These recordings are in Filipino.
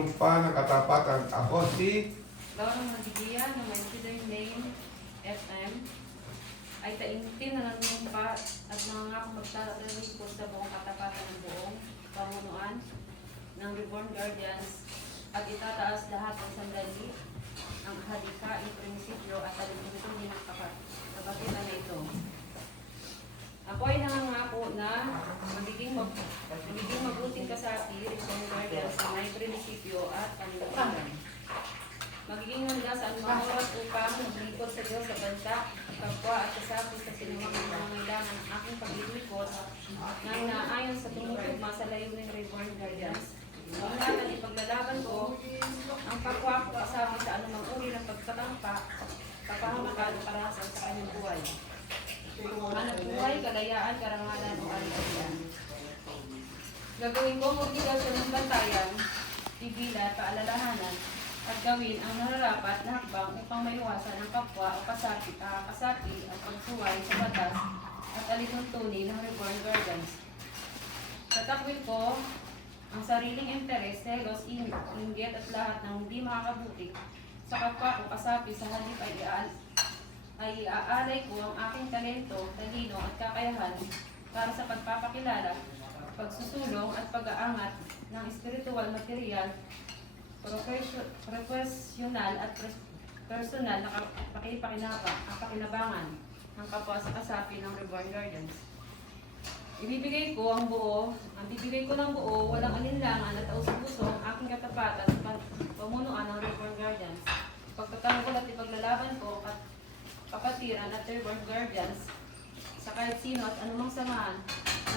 Pa ng katapatan. Ako si Laura Magdidia na may student name FM ay taimtim na nanumpa at nangangako magtatanig po sa buong katapatan ng buong pamunuan ng Reborn Guardians at itataas lahat ng sandali ang hadika, prinsipyo at alimutin ng kapatiran na ito. Ako ay nangangako na magiging mabuting kasapi, Reborn Guardians na may prinsipyo at paniniwalaan. Magiging handa sa anumang oras upang maglingkod sa Diyos sa bansa, kapwa at kasapi sa sinumang pangangailangan ng aking paglilingkod nang naayon sa tumutugma sa layuning Reborn Guardians. Lahat ang ipaglalaban ko ang kapwa ko kasapi sa anumang uri ng pagtatampa, kapahamakan o karahasan sa kanyang buhay. Hanap buhay, kalayaan, karangalan o aligayan. Gagawin ko ang obligasyon ng bantayan, tigilan, paalalahanan, at gawin ang nararapat na hakbang upang maiwasan ang kapwa o kasapi ang pagsuway sa batas at alituntunin ng Reborn Guardians. Tatakwil ko ang sariling interes, selos, inggit at lahat ng hindi makakabuti sa kapwa o kasapi sa halip ay iaalay ko ang aking talento, talino at kakayahan para sa pagpapakilala, pagsusulong at pag-aangat ng espiritual, material, profesional at personal na pakinabangan ng kapwa sa kasapi ng Reborn Guardians. Ibibigay ko ng buo, walang alinlangan at taus-puso ang aking katapatan at pamunuan ng Reborn Guardians. Pagtatanggol at ipaglalaban ko at kapatiran at Reborn Guardians sa kahit sino at anumang samahan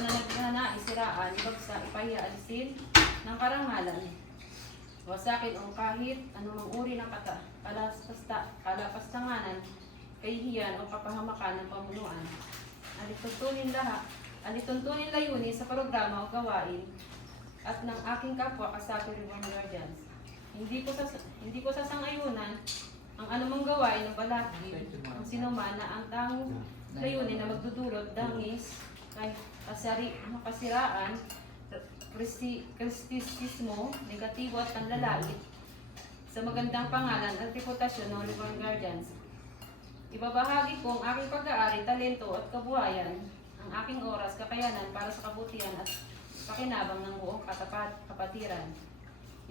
na nagnanais siraan, ibagsak, ipahiya, alisin ng karangalan, wasakin o kahit anumang uri ng kalapastanganan, kahihiyan o kapahamakan ng pamunuan. Alituntunin layunin sa programa o gawain at ng aking kapwa kasapi Reborn Guardians. Hindi ko sasang-ayunan ang anumang gawain ng balakid ang sinuman na ang tanging layunin na magdudulot dangis, kasiraan, kristisismo, negatibo at panlalait sa magandang pangalan at reputasyon ng Reborn Guardians. Ibabahagi ko ang aking pag-aari, talento at kabuhayan, ang aking oras, kakayanan para sa kabutihan at pakinabang ng buong kapatiran.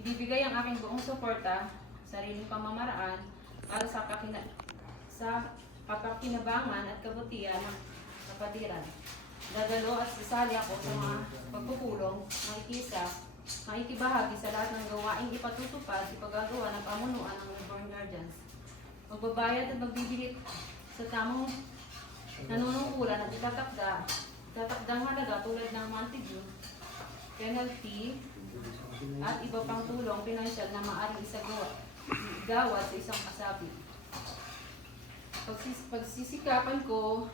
Ibibigay ang aking buong suporta, sariling pamamaraan para sa kapakinabangan at kabutihan ng kapatiran. Dadalo at sasali ako sa mga pagpupulong, makikibahagi sa lahat ng gawaing ipatutupad, ipagagawa ng pamunuan ng Reborn Guardians. Magbabayad at magbibigit sa tamang nanunungkulan at itatakdang halaga tulad ng monthly due, penalty, at iba pang tulong pinansyal na maaaring gawad sa isang kasapi. Pagsisikapan ko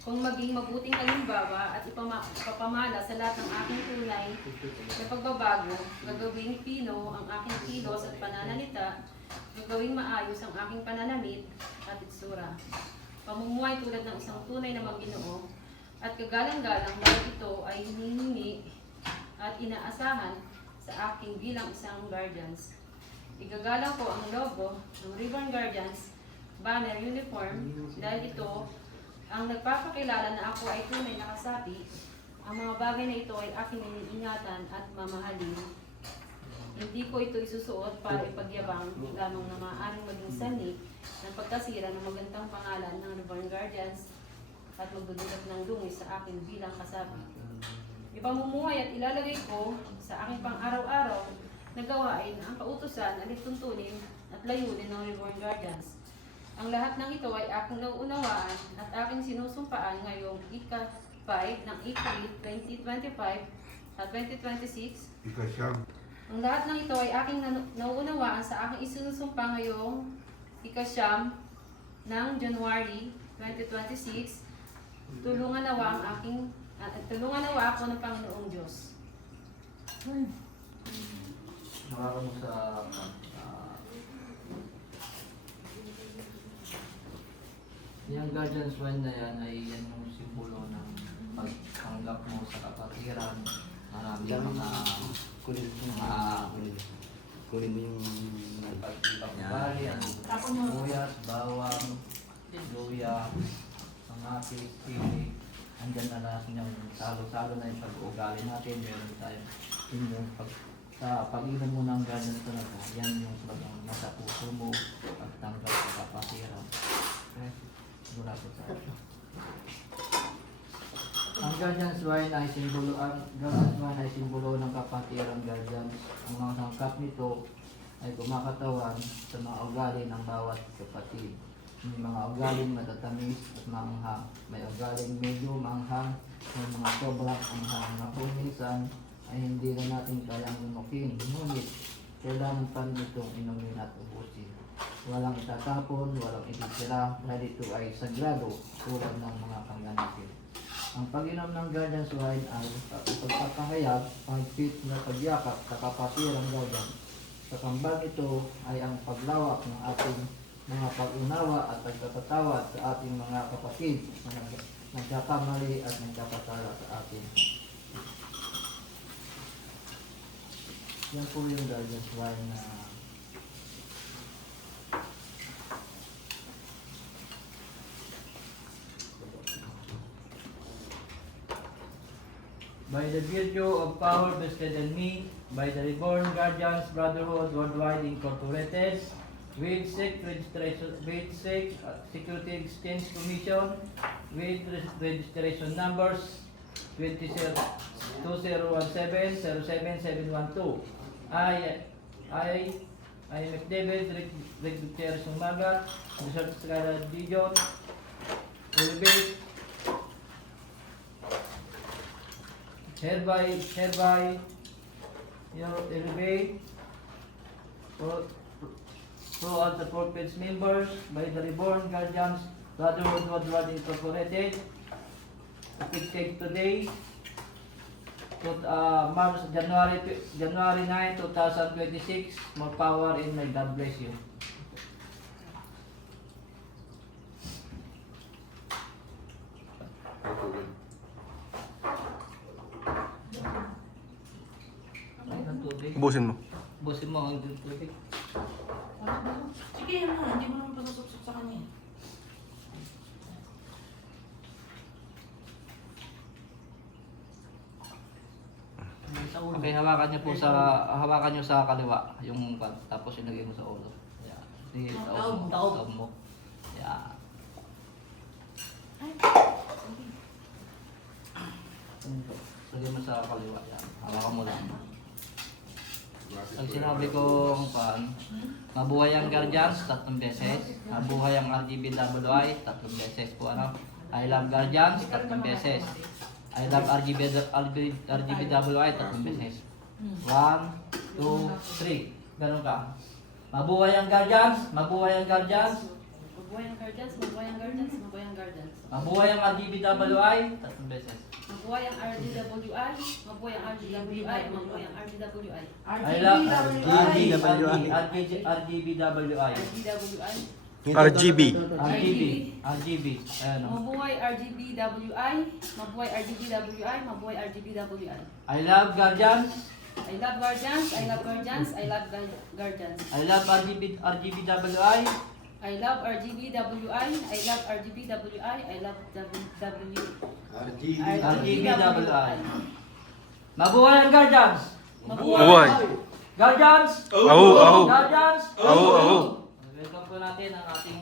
kung maging mabuting halimbawa at ipapamala sa lahat ng aking tunay na pagbabago, gagawing pino ang aking kilos at pananalita, gagawing maayos ang aking pananamit at itsura. Pamumuhay tulad ng isang tunay na Maginoo at kagalang-galang dahil ito ay hinihingi at inaasahan sa aking bilang isang Guardians. Igagalang ko ang logo ng Reborn Guardians banner uniform dahil ito ang nagpapakilala na ako ay tunay na kasapi. Ang mga bagay na ito ay aking iniingatan at mamahalin. Hindi ko ito isusuot para ipagyabang lamang na maaaring maging sanhi ng pagkasira ng magandang pangalan ng Reborn Guardians at magdudulot ng dungis sa akin bilang kasapi. Ipamumuhay at ilalagay ko sa aking pang-araw-araw na gawain ang kautusan, alituntunin at layunin ng Reborn Guardians. Ang lahat ng ito ay aking nauunawaan at aking sinusumpaan ngayong ika-5 ng April 2025 at 2026. Ang lahat ng ito ay aking nauunawaan sa aking isinusumpa ngayong ika-9 ng January 2026. Tulungan nawa ako ng Panginoong Diyos. Nakakamu sa yung Guardians 1 na yan ay yan yung simbolo ng pagtanggap mo sa kapatiran Maraming mga Kunin mo yung kunin mo yung pag-ibang ugali, ang sibuyas, bawang, luya, kamatis, sili. Andyan na lahat yung salo-salo na yung pag-uugali natin. Meron tayo yung sa pag-inom mo ng ganyan talaga, yan yung talagang nasa puso mo, pagtanggap sa kapatiran. Okay? Mula po sa ito. Ang guardian's wine ay simbolo ng kapatiran guardians. Ang mga sangkap nito ay kumakatawan sa mga ugali ng bawat kapatid. May mga ugaling matatamis at maanghang. May ugaling medyo maanghang, may mga sobrang anghang na kung minsan ay hindi na natin kayang lumukin. Ngunit, kailangan pa rin itong inumin at ubusin. Walang itatapon, walang ititira, dahil ito ay sagrado tulad ng mga kanganatin. Ang pag-inom ng guardian's wine ay pagpapahayag, pagpit na pagyakap sa kapatiran guardian. Sa kambal ito ay ang paglawak ng ating mga pag-unawa at pagpapatawad sa ating mga kapatid na nagkakamali at nagkapatala sa atin. Yan po yung guardian's wine na by the virtue of power vested in me, by the Reborn Guardians Brotherhood Worldwide Incorporated, with Security Exchange Commission, with registration numbers 2017-07712. I, McDavid, Rick Gutierrez Umaga, Research Scholar Dijon, Elevate, hereby, elevate, throughout the purported members by the Reborn Guardians Brotherhood Worldwide Incorporated, effective today, January 9, 2026. More power in my God bless you. Ay, ng tubig. Ubusin mo. Busin mo ang tubig. Sige, yan na. Hindi mo naman pagkasuksok sa kanya. Okay, hawakan niyo sa kaliwa yung tapos ilagay mo sa ulo. Yeah. Sige, taob mo. Yeah. Lagay mo sa kaliwa yan. Hawakan mo lang. Pag sinabi ko mabuhay ang Guardians, 3 beses. Mabuhay ang RGBWI, 3 beses po ano. I love Guardians, 3 beses. I love RGBWI, 3 beses. 1, 2, 3. Ganun ka. Mabuhay ang Guardians, mabuhay ang Guardians. Mabuhay ang guardians, mabuhay ang guardians, mabuhay ang guardians. Mabuhay ang RGBWI, 3 beses. Mabuhay ang RGWI, mabuhay ang RGWI, mabuhay ang RGWI. I love RGBWI. RGBWI. RGWI. RGB. Ayan o. Mabuhay RGBWI, mabuhay RGBWI, mabuhay RGBWI. I love Guardians. I love guardians, I love guardians, I love guardians. I love RGBWI. I love RGBWI, I love RGBWI, I love RGBWI. Mabuhay ang Guardians. Mabuhay. Guardians. Ahu, ahu. Guardians. Ahu, ahu. Welcome po natin ang ating